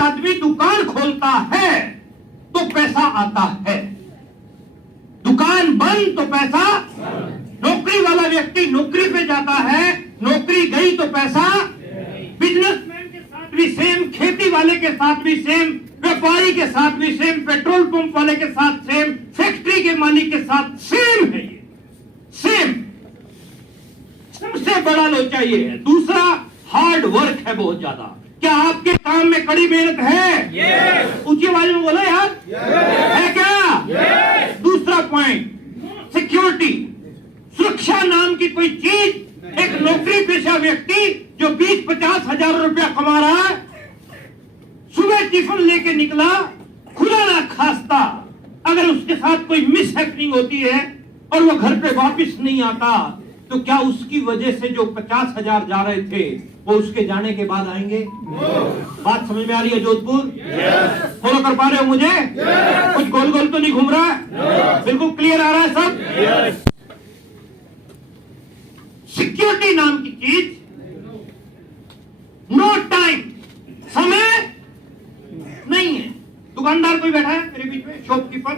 आदमी दुकान खोलता है तो पैसा आता है, दुकान बंद तो पैसा, नौकरी वाला व्यक्ति नौकरी पे जाता है, नौकरी गई तो पैसा, बिजनेसमैन के साथ भी सेम, खेती वाले के साथ भी सेम, व्यापारी के साथ भी सेम, पेट्रोल पंप वाले के साथ सेम, फैक्ट्री के मालिक के साथ सेम है, ये सेम। सबसे बड़ा लोचा ये है। दूसरा, हार्ड वर्क है बहुत ज्यादा। क्या आपके काम में कड़ी मेहनत है? ऊंची आवाज में बोलो यार, है क्या? दूसरा पॉइंट, सिक्योरिटी, सुरक्षा नाम की कोई चीज। एक नौकरी पेशा व्यक्ति जो 20-50 हजार रुपया कमा रहा है, सुबह टिफिन लेके निकला, खुला ना खास्ता, अगर उसके साथ कोई मिस हैपनिंग होती है और वो घर पे वापस नहीं आता, तो क्या उसकी वजह से जो 50 हजार जा रहे थे वो उसके जाने के बाद आएंगे? बात समझ में आ रही है जोधपुर? फॉलो कर पा रहे हो मुझे? कुछ गोल गोल तो नहीं घूम रहा है? बिल्कुल क्लियर आ रहा है सब? सिक्योरिटी नाम की चीज, नो टाइम, समय नहीं है। दुकानदार कोई बैठा है मेरे बीच में, शॉपकीपर?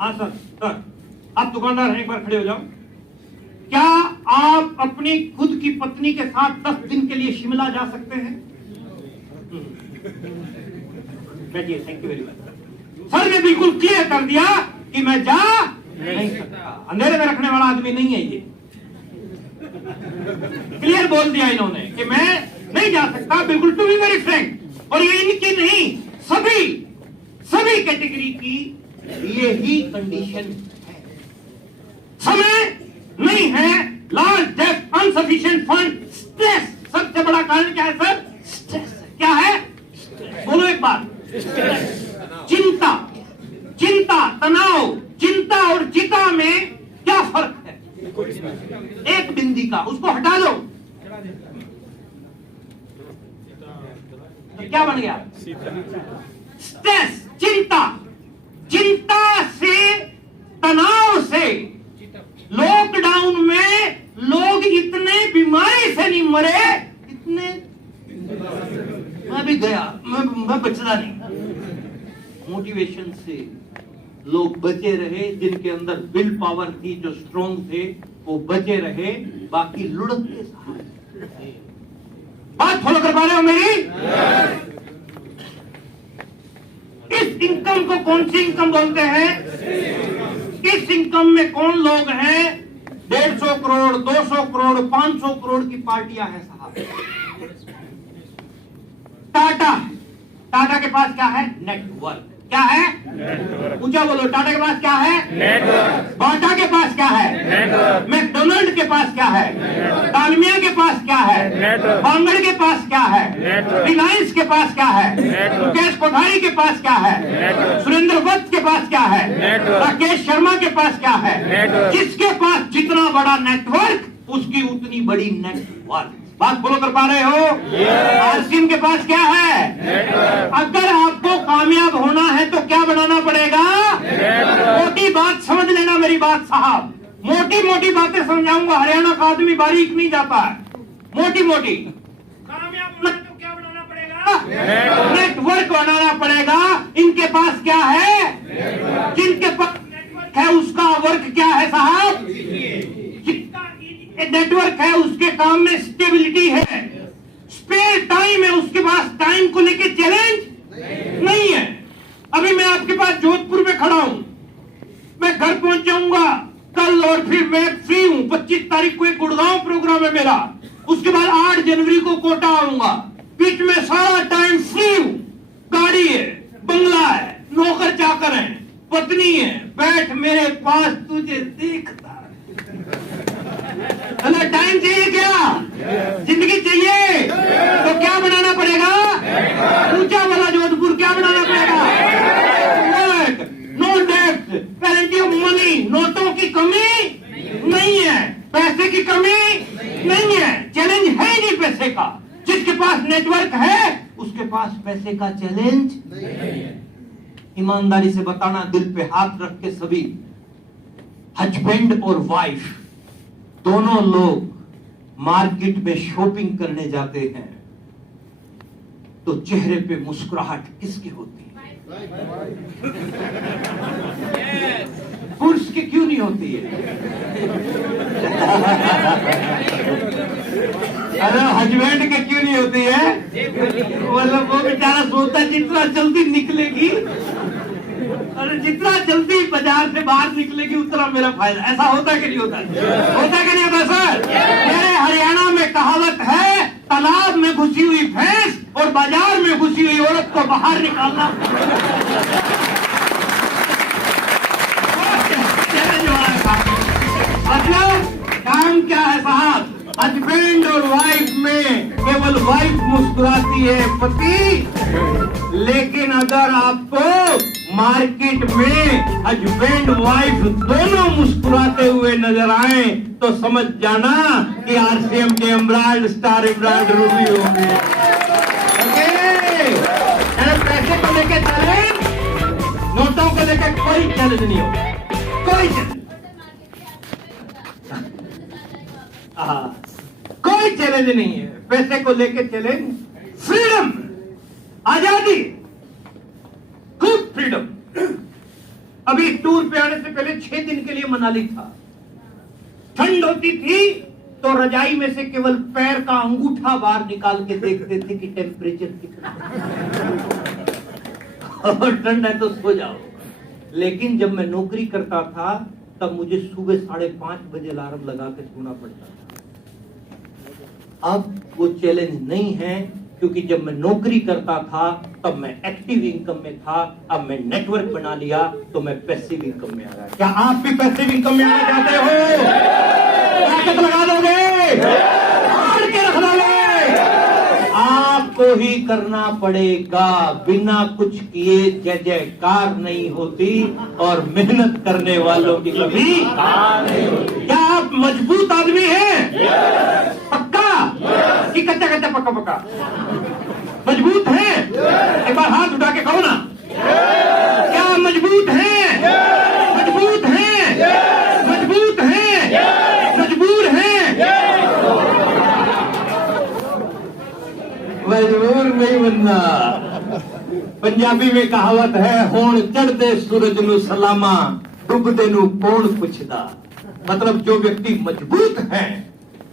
हाँ सर, आप दुकानदार हैं, एक बार खड़े हो जाओ। क्या आप अपनी खुद की पत्नी के साथ 10 दिन के लिए शिमला जा सकते हैं? बैठिए, thank you very much. Sir ने बिल्कुल क्लियर कर दिया कि मैं जा नहीं सकता। अंधेरे में रखने वाला आदमी नहीं है ये, क्लियर बोल दिया इन्होंने कि मैं नहीं जा सकता, बिल्कुल, टू बी वेरी फ्रैंक। और ये इनकी नहीं, सभी कैटेगरी की यही कंडीशन है। समय नहीं है, लार्ज डेब्ट, अनसफिशिएंट फंड, स्ट्रेस। सबसे बड़ा कारण क्या है सर? स्ट्रेस। क्या है? बोलो एक बार। चिंता, तनाव। चिंता और चिता में क्या फर्क है? एक बिंदी का, उसको हटा दो तो क्या बन गया? स्ट्रेस। चिंता से, तनाव से लॉकडाउन में लोग इतने बीमारी से नहीं मरे, इतने मैं भी गया, मैं बचना नहीं। मोटिवेशन से लोग बचे रहे, जिनके अंदर विल पावर थी, जो स्ट्रॉन्ग थे, वो बचे रहे, बाकी लुढ़कते सहारे। बात फॉलो कर पा रहे हो मेरी? इस इनकम को कौन सी इनकम बोलते हैं? इस इनकम में कौन लोग हैं? 150 करोड़, 200 करोड़, 500 करोड़ की पार्टियां हैं साहब। टाटा के पास क्या है? नेटवर्क। क्या है? ऊंचा बोलो, टाटा के पास क्या है? नेटवर्क। बाटा के पास क्या है? नेटवर्क। मैकडोनल्ड के पास क्या है? डालमिया के पास क्या है? नेटवर्क। बांगड़ के पास क्या है? नेटवर्क। रिलायंस के पास क्या है? नेटवर्क। मुकेश कोठारी के पास क्या है? नेटवर्क। सुरेंद्र वत्स के पास क्या है? नेटवर्क। राकेश शर्मा के पास क्या है? नेटवर्क। जिसके पास जितना बड़ा नेटवर्क, उसकी उतनी बड़ी नेटवर्क। बात फॉलो कर पा रहे हो? आसिम के पास क्या है? नेटवर्क। अगर आपको कामयाब होना है तो क्या बनाना पड़ेगा? नेटवर्क। मोटी बात समझ लेना मेरी बात साहब, मोटी बातें समझाऊंगा। हरियाणा का आदमी बारीक नहीं जाता है, मोटी कामयाब होना है तो क्या बनाना पड़ेगा? नेटवर्क बनाना पड़ेगा। इनके पास क्या है? जिनके पास नेटवर्क है उसका वर्क क्या है साहब? नेटवर्क है, उसके काम में स्टेबिलिटी है, स्पेयर टाइम है, उसके पास टाइम को लेके चैलेंज नहीं है। अभी मैं आपके पास जोधपुर में खड़ा हूं, मैं घर पहुंच जाऊंगा कल और फिर मैं फ्री हूं। 25 तारीख को एक गुड़गांव प्रोग्राम है मेरा, उसके बाद 8 जनवरी को कोटा आऊंगा। बीच में सारा टाइम फ्री हूं। गाड़ी है, बंगला है, नौकर चाकर है, पत्नी है, बैठ मेरे पास, तुझे देखता। टाइम चाहिए क्या? जिंदगी चाहिए तो क्या बनाना पड़ेगा? ऊंचा वाला जोधपुर क्या बनाना पड़ेगा? नो डेब्ट, प्लेंटी ऑफ मनी, नोटों की कमी नहीं है, पैसे की कमी नहीं है, चैलेंज है ही नहीं पैसे का। जिसके पास नेटवर्क है उसके पास पैसे का चैलेंज नहीं है। ईमानदारी से बताना, दिल पे हाथ रख के सभी, हस्बैंड और वाइफ दोनों लोग मार्केट में शॉपिंग करने जाते हैं, तो चेहरे पे मुस्कुराहट किसकी होती है? पुरुष की क्यों नहीं होती है? अरे हस्बैंड के क्यों नहीं होती है? मतलब वो बेचारा सोचता जितना जल्दी निकलेगी, अरे जितना जल्दी बाजार से बाहर निकलेगी उतना मेरा फायदा। ऐसा होता कि नहीं होता? होता कि नहीं होता सर? मेरे हरियाणा में कहावत है, तालाब में घुसी हुई भैंस और बाजार में घुसी हुई औरत को बाहर निकालना। मतलब काम क्या है साहब? हस्बैंड और वाइफ में केवल वाइफ मुस्कुराती है पति, लेकिन अगर आपको मार्केट में हस्बैंड वाइफ दोनों मुस्कुराते हुए नजर आए तो समझ जाना कि आरसीएम के एमराल्ड स्टार एमराल्ड रूबी होंगे। पैसे को लेकर चैलेंज, नोटों को लेकर कोई चैलेंज नहीं होगा, कोई चैलेंज, कोई चैलेंज नहीं है। पैसे को लेकर चैलेंज, फ्रीडम, आजादी, खूब फ्रीडम। अभी टूर पे आने से पहले 6 दिन के लिए मनाली था। ठंड होती थी तो रजाई में से केवल पैर का अंगूठा बाहर निकाल के देखते थे कि टेम्परेचर कितना और ठंड है तो सो जाओ। लेकिन जब मैं नौकरी करता था तब मुझे सुबह 5:30 बजे अलार्म लगा के सोना पड़ता था। अब वो चैलेंज नहीं है, क्योंकि जब मैं नौकरी करता था तब मैं एक्टिव इनकम में था, अब मैं नेटवर्क बना लिया तो मैं पैसिव इनकम में आ गया। क्या आप भी पैसिव इनकम में आना चाहते हो? ताकत लगा दोगे, मार के रख दोगे। आपको ही करना पड़ेगा, बिना कुछ किए जय जयकार नहीं होती और मेहनत करने वालों की कभी हार नहीं होती। क्या आप मजबूत आदमी हैं? पक्का कि कच्चा कच्चा पक्का पक्का? मजबूत हैं? एक बार हाथ उठा के कहो ना, क्या मजबूत हैं? मजबूत हैं? मजबूत हैं? मजबूर हैं? मजबूर नहीं बनना। पंजाबी में कहावत है, होण चढ़ते सूरज नू सलामा, डूबदे नू कौन पुछदा। मतलब जो व्यक्ति मजबूत हैं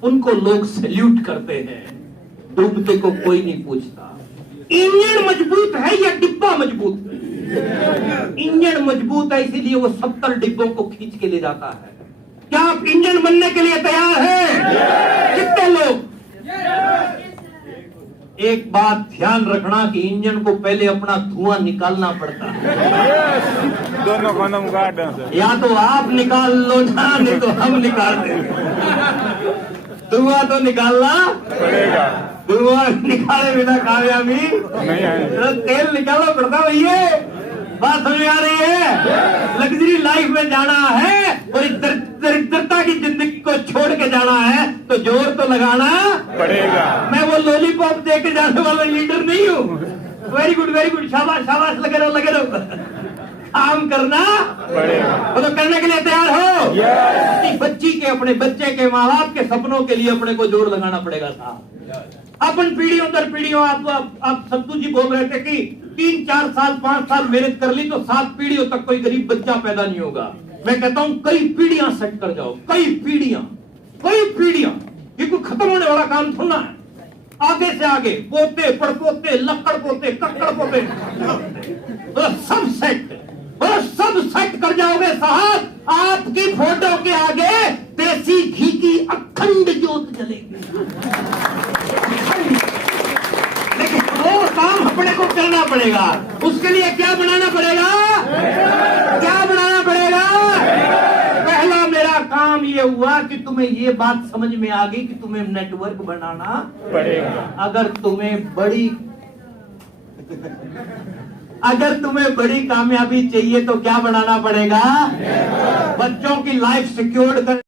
उनको लोग सैल्यूट करते हैं, डूबते को कोई नहीं पूछता। इंजन मजबूत है या डिब्बा मजबूत है? इंजन मजबूत है इसीलिए वो 70 डिब्बों को खींच के ले जाता है। क्या आप इंजन बनने के लिए तैयार हैं? कितने लोग? एक बात ध्यान रखना कि इंजन को पहले अपना धुआं निकालना पड़ता है। दोनों कदम काट, या तो आप निकाल लो ना, नहीं तो हम निकाल देंगे। धुआं तो निकालना पड़ेगा, धुआं निकाले बिना कामयाबी नहीं है। तो तेल निकालना पड़ता भैया। बात समझ आ रही है? लग्जरी लाइफ में जाना है और दरिद्रता की जिंदगी को छोड़ के जाना है तो जोर तो लगाना पड़ेगा। मैं वो लॉलीपॉप दे के जाने वाला लीडर नहीं हूँ। वेरी गुड, शाबाश शाबाश, लगे रहो। काम करना पड़ेगा। वो तो करने के लिए तैयार हो। अपनी बच्ची के, अपने बच्चे के, माँ बाप के सपनों के लिए अपने को जोर लगाना पड़ेगा साहब। अपन पीढ़ियों दर पीढ़ियों, आप सत्तू जी बोल रहे थे कि 3, 4 साल 5 साल मेहनत कर ली तो 7 पीढ़ियों तक कोई गरीब बच्चा पैदा नहीं होगा। मैं कहता हूँ कई पीढ़ियां सेट कर जाओ, कई पीढ़ियां। ये कोई खत्म होने वाला काम थोड़ा है। आगे से आगे पोते पड़पोते लक्कड़ पोते कक्कड़ पोते सब सेट कर जाओगे साहब। आपकी फोटो के आगे देसी घी की अखंड ज्योत जलेगी। लेकिन वो काम अपने को करना पड़ेगा। उसके लिए क्या बनाना पड़ेगा? पहला मेरा काम ये हुआ कि तुम्हें ये बात समझ में आ गई कि तुम्हें नेटवर्क बनाना पड़ेगा। अगर तुम्हें बड़ी कामयाबी चाहिए तो क्या बनाना पड़ेगा? बच्चों की लाइफ सिक्योर्ड कर